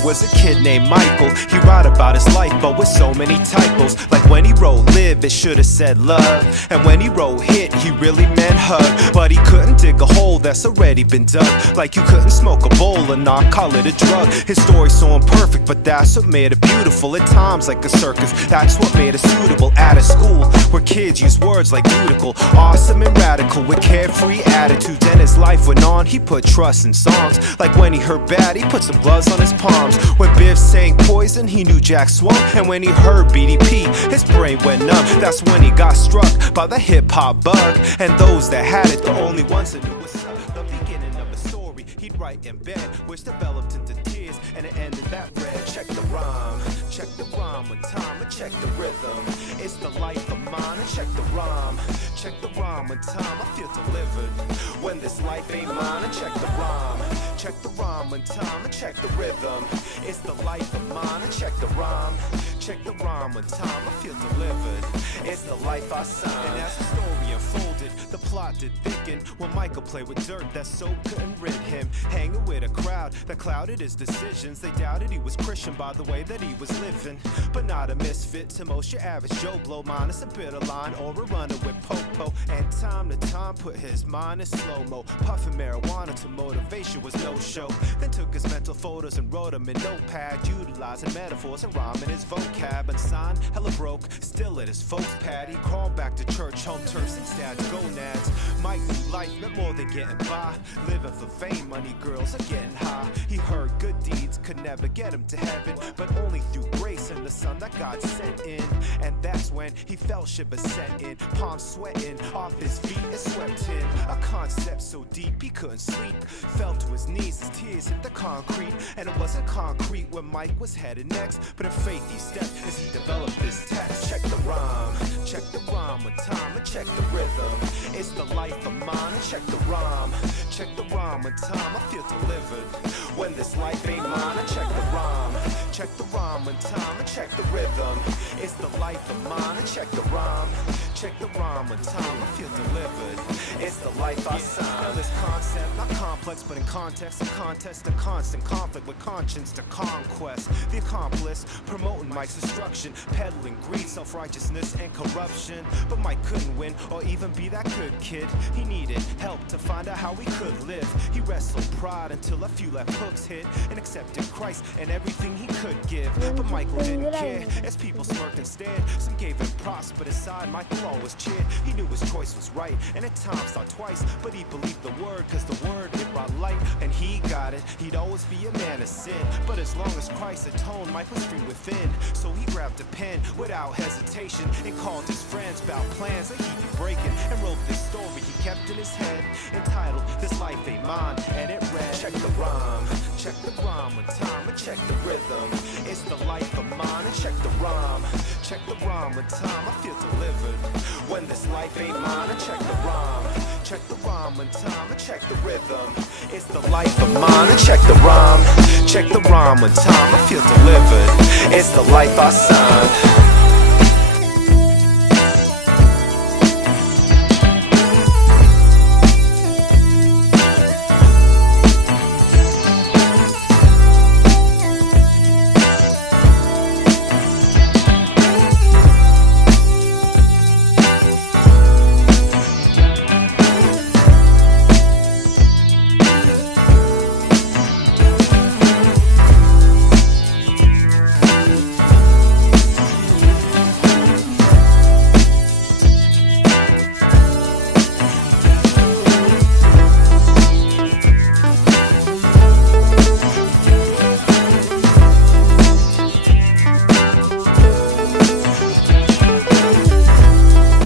There was a kid named Michael. He wrote about his life, but with so many typos. Like when he wrote live, it should've said love. And when he wrote hit, he really meant hug. But he couldn't dig a hole that's already been dug. Like you couldn't smoke a bowl and not call it a drug. His story's so imperfect, but that's what made it beautiful. At times like a circus, that's what made it suitable. At a school where kids use words like beautiful, awesome and radical, with carefree attitudes. And his life went on, he put trust in songs. Like when he heard bad, he put some gloves on his palms. When Biff sang Poison, he knew Jack swung. And when he heard BDP, his brain went numb. That's when he got struck by the hip-hop bug. And those that had it, the only ones that knew what's up. The beginning of the story he'd write in bed, which developed into tears, and it ended that read. Check the rhyme one time, and check the rhythm. It's the life of mine, and check the rhyme one time, I feel delivered. When this life ain't mine, and check the rhyme one time, and check the rhythm. It's the life of mine, and check the rhyme one time, I feel delivered. It's the life I signed. And as the story unfolded, the plot did thicken. When Michael played with dirt that so couldn't rid him, hanging with a crowd that clouded his decisions. They doubted he was Christian by the way that he was living, but not a misfit to most your average Joe Blow, minus a bitter line or a runner with popo. And time to time put his mind in slow-mo, puffing marijuana till motivation was no show. Then took his mental photos and wrote them in notepad, utilizing metaphors and rhyming his vocab. And signed hella broke, still at his folks' pad. He crawled back to church, home turfs and stats, gonads. Mike knew life meant more than getting by, living for fame, money, girls, or getting high. He heard good deeds could never get him to heaven, but only through grace and the sun that God sent in. And that's when he felt shivers set in, palms sweating off his feet and swept in a concept so deep he couldn't sleep. Fell to his knees as tears hit the concrete, and it wasn't concrete where Mike was headed next, but in faith he stepped as he developed this text. Check the rhyme one time, and check the rhythm. It's the life of mine, and check the rhyme one time, I feel delivered. When this life ain't mine, and check the rhyme one time, and check the rhythm. It's the life of mine, and check the rhyme one time, I feel delivered. It's the life I signed. Now this concept, not complex, but in context, a contest, a constant conflict with conscience to conquest. The accomplice, promoting Mike's destruction, peddling greed, self-righteousness, and corruption. But Mike couldn't win, or even be that good kid. He needed help to find out how he could live. He wrestled pride until a few left hooks hit, and accepted Christ and everything he could give. But Michael didn't care, as people smirked and stared. Some gave him props, but inside Michael always cheered. He knew his choice was right, and at times thought twice, but he believed the word, cause the word, it brought light, and he got it. He'd always be a man of sin, but as long as Christ atoned, Mike was free within. So he grabbed a pen without hesitation, and called his friends about plans that he'd be breaking, and wrote this story he kept in his head, entitled This Life Ain't Mine, and it read. Check the rhyme one time, and check the rhythm. It's the life of mine, and check the rhyme one time, I feel delivered. When this life ain't mine, and check the rhyme one time, and check the rhythm. It's the life of mine, and check the rhyme one time, I feel delivered. It's the life I signed.